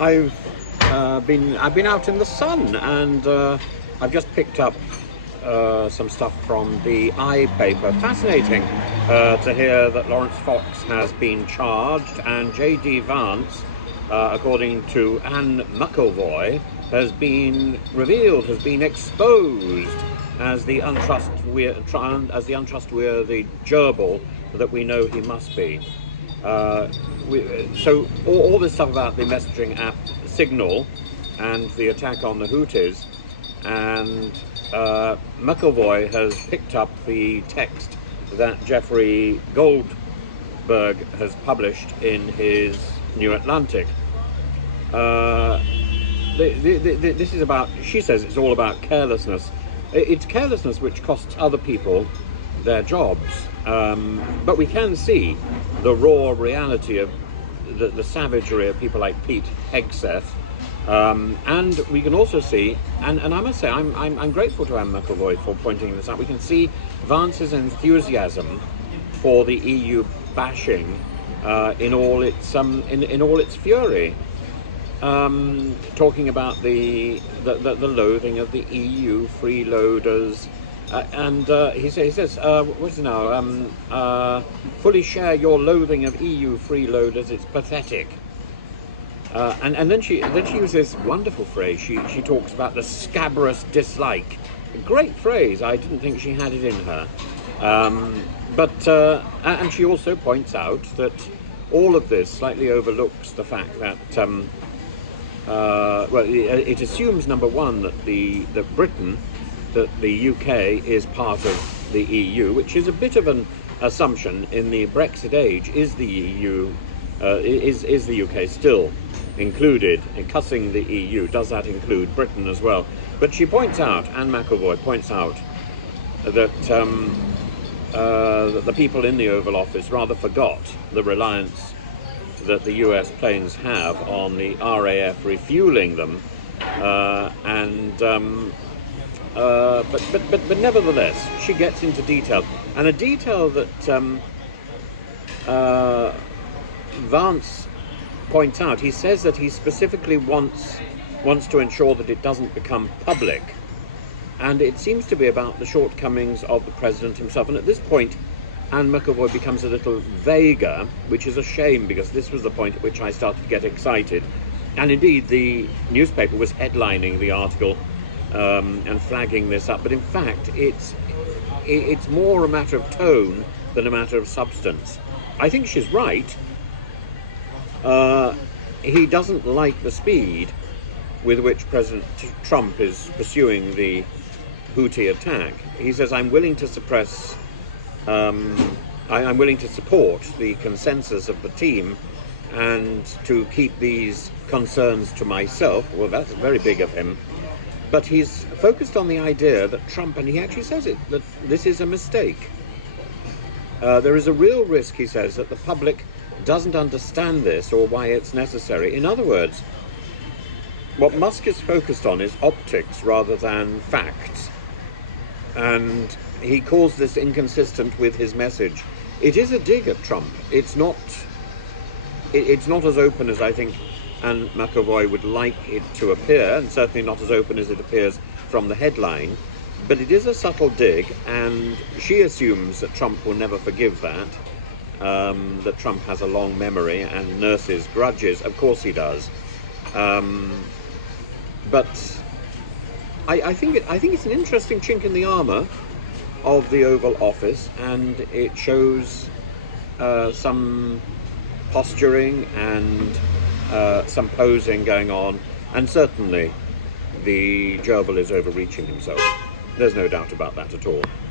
I've been out in the sun, and I've just picked up some stuff from the I paper. Fascinating to hear that Lawrence Fox has been charged, and J.D. Vance, according to Anne McElvoy, has been revealed, has been exposed as the untrustworthy gerbil that we know he must be. So all this stuff about the messaging app Signal and the attack on the Houthis, and McElvoy has picked up the text that Jeffrey Goldberg has published in his New Atlantic. This is about, she says it's all about carelessness. It's carelessness which costs other people their jobs. But we can see the raw reality of the savagery of people like Pete Hegseth. And we can also see, and I must say, I'm grateful to Anne McElvoy for pointing this out. We can see Vance's enthusiasm for the EU bashing in all its fury. Talking about the loathing of the EU freeloaders, and he says, what's it now? Fully share your loathing of EU freeloaders. It's pathetic. And then she uses this wonderful phrase. She talks about the scabrous dislike. A great phrase. I didn't think she had it in her. And she also points out that all of this slightly overlooks the fact that it assumes, number one, that Britain, that the UK is part of the EU, which is a bit of an assumption in the Brexit age. Is the EU, is the UK still included in cussing the EU? Does that include Britain as well? But she points out, Anne McElvoy points out, that the people in the Oval Office rather forgot the reliance that the US planes have on the RAF refueling them, but nevertheless, she gets into detail, and a detail that Vance points out. He says that he specifically wants to ensure that it doesn't become public, and it seems to be about the shortcomings of the president himself. And at this point, Anne McElvoy becomes a little vaguer, which is a shame, because this was the point at which I started to get excited. And indeed, the newspaper was headlining the article and flagging this up. But in fact, it's more a matter of tone than a matter of substance. I think she's right. He doesn't like the speed with which President Trump is pursuing the Houthi attack. He says, I'm willing to suppress, I'm willing to support the consensus of the team and to keep these concerns to myself. Well, that's very big of him. But he's focused on the idea that Trump, and he actually says it, that this is a mistake. There is a real risk, he says, that the public doesn't understand this or why it's necessary. In other words, what Musk is focused on is optics rather than facts. And he calls this inconsistent with his message. It is a dig at Trump. It's not as open as I think Anne McElvoy would like it to appear, and certainly not as open as it appears from the headline. But it is a subtle dig, and she assumes that Trump will never forgive that. That Trump has a long memory and nurses grudges. Of course he does. But I think it's an interesting chink in the armor of the Oval Office, and it shows some posturing and some posing going on, and certainly the gerbil is overreaching himself. There's no doubt about that at all.